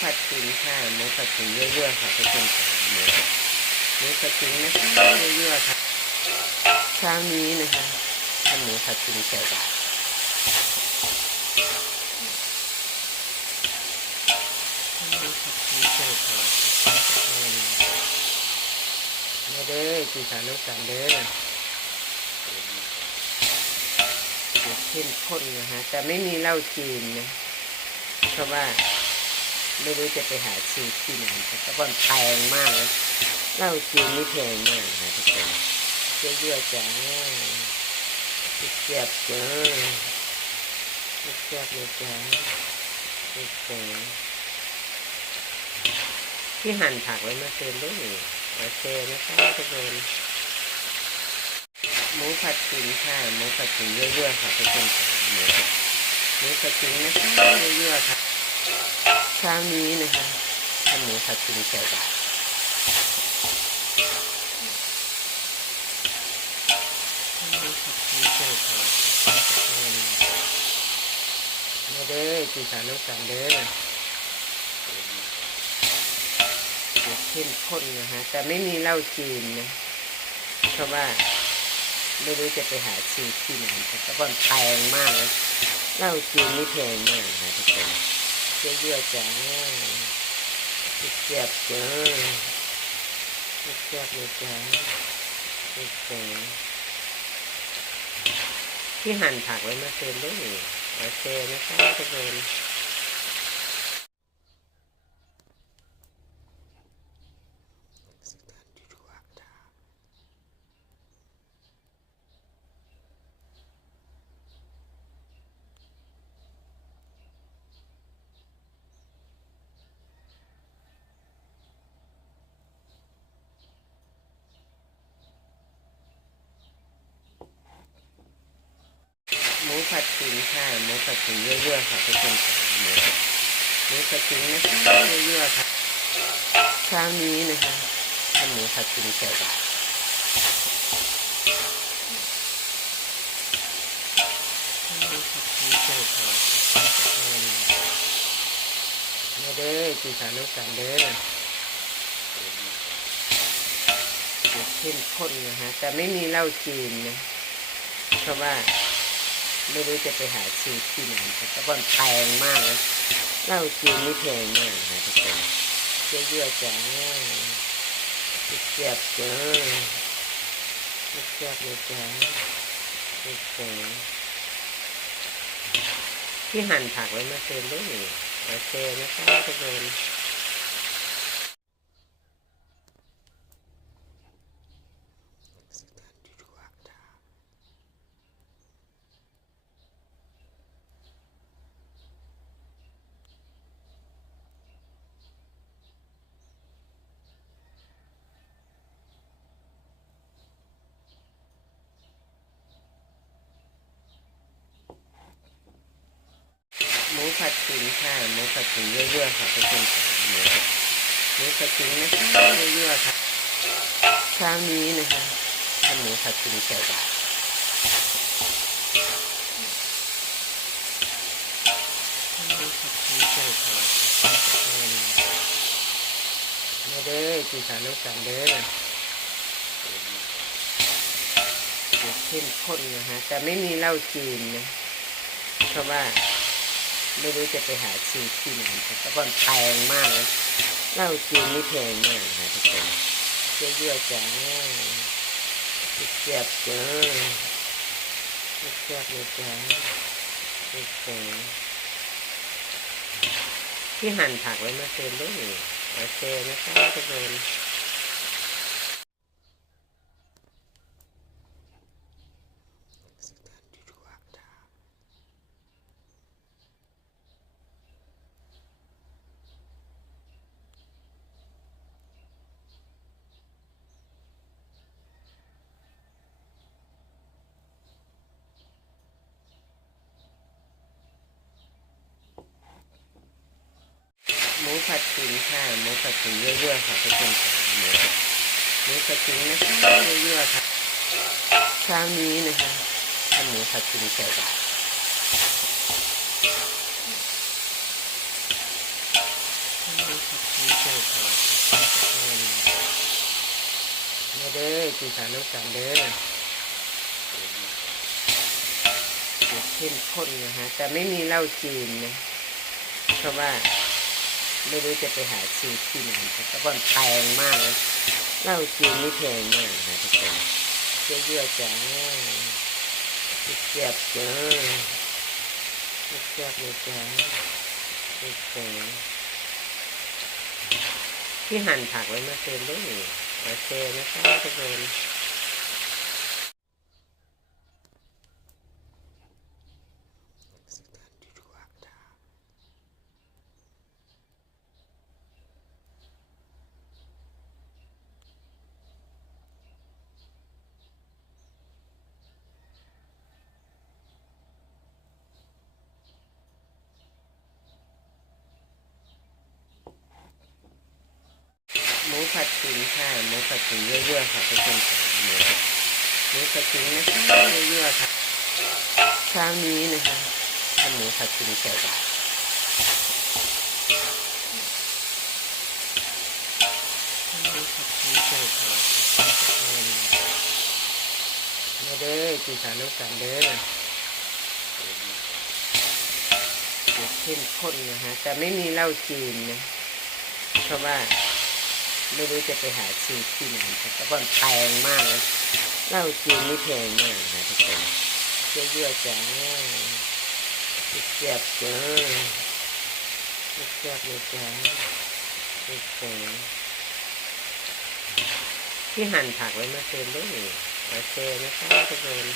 ผัดขิงค่ะหมูผัดขิงเยอะๆค่ะทุกคนค่ะหมูผัดหมูผัดขิงนะคะเยอะๆค่ะเช้านี้นะคะทำหมูผัดขิงใส่บาตรทหมูผัดขิงใส่บาตรมาเด้อจีสานน้ำกันเด้อเข้มข้นนะคะแต่ไม่มีเหล้าจีนนะเพราะว่า ไม่รู้จะไปหาซื้อที่ไหนค่ะแต่ว่าแพงมากเลยเหล้าจีนนี่แพงมากนะทุกคนเยอะๆจ้าเจ็บจ้าเจ็บเลยจ้าเจ็บที่หั่นผักไว้มื่อคืนด้วยโอเคนะคะทุกคนหมูผัดขิงค่ะหมูผัดขิงเยอะๆค่ะทุกคนหมูผัดหมูผัดขิงนะคะเยอะๆค่ะ เช้านี้นะคะทำหมูผัดขิงใส่บาตรทำหมูผัดขิงใส่บาตรมาเด้อจีสานน้ำกันเด้อเข้มข้นนะคะแต่ไม่มีเหล้าจีนนะ เพราะว่าไม่รู้จะไปหาซื้อที่ไหนแต่ว่าแพงมากเลยเหล้าจีนนี่แพงมากนะทุกคน เยอะๆจ้าเจ็บจ้าเจ็บเลยจ้าเจ็บจ้าที่หั่นผักไว้มาเติมด้วยนี่โอเคนะคะทุกคน ผัดขิงค่ะหมูผัดขิงเยอะๆค่ะทุกคนค่ะหมูผัดหมูผัดขิงนะคะเยอะๆค่ะเช้านี้นะคะทำหมูผัดขิงใส่บาตรทำหมูผัดขิงใส่บาตรมาเด้อจีสานน้ำกันเด้อเข้มข้นนะคะแต่ไม่มีเหล้าจีนนะเพราะว่า ไม่รู้จะไปหาซื้อที่ไหนค่ะแต่ว่าแพงมากเลยเหล้าจีนนี่แพงมากนะทุกคนเยอะๆจ้าเจ็บจ้าเจ็บเลยจ้าเจ็บจ้าที่หั่นผักไว้มื่อคืนด้วยโอเคนะคะทุกคน ผัดขิงค่ะหมูผัดขิงเยอะๆค่ะทุกคนค่ะหมูผัดหมูผัดขิงนะคะเยอะๆค่ะเช้านี้นะคะทำหมูผัดขิงใส่บาตรทำหมูผัดขิงใส่บาตรมาเด้อจีสานน้ำกันเด้อสูตรเข้มข้นนะคะแต่ไม่มีเหล้าจีนนะเพราะว่า ไม่รู้จะไปหาซื้อที่ไหนค่ะแต่ว่าแพงมากเลยเหล้าจีนนี่แพงมากนะทุกคนเยอะๆจ้าเจ็บจ้าเจ็บเลยจ้าเจ็บที่หั่นผักไว้มื่อคืนด้วยโอเคนะคะทุกคน ผัดขิงค่ะหมูผัดขิงเยอะๆค่ะทุกคนค่ะหมูผัดขิงนะคะเยอะๆค่ะคราวนี้นะคะทำหมูผัดขิงใส่บามาเด้อกินสารน้ำกานเด้อเข้มข้นนะฮะแต่ไม่มีเหล้าจีนนะเพราะว่า ไม่รู้จะไปหาซื้อที่ไหนแต่ก่อนแพงมากเลยเหล้าจีนนี่แพงมากนะทุกคนเยอะๆจ้าเจ็บจ้าเจ็บเลยจ้าโอเคที่หั่นผักไว้เมื่อคืนด้วยโอเคนะคะทุกคน ผัดขิงค่ะหมูผัดขิงเยอะๆค่ะทุกคนค่ะหมูผัดหมูผัดขิงนะคะเยอะๆค่ะเช้านี้นะคะทำหมูผัดขิงใส่บาตรทำหมูผัดขิงใส่บาตรมาเด้อกินข้าวน้ำกันเด้อเข้มข้นนะฮะแต่ไม่มีเหล้าจีนนะเพราะว่า ไม่รู้จะไปหาซื้อที่ไหนแต่ก่อนแพงมากเลยเหล้าจีนนี่แพงมากนะทุกคนเยอะๆจ้าเจ็บจ้าเจ็บเลยจ้าโอเคที่หั่นผักไว้มื่อคืนด้วยโอเคนะคะทุกคน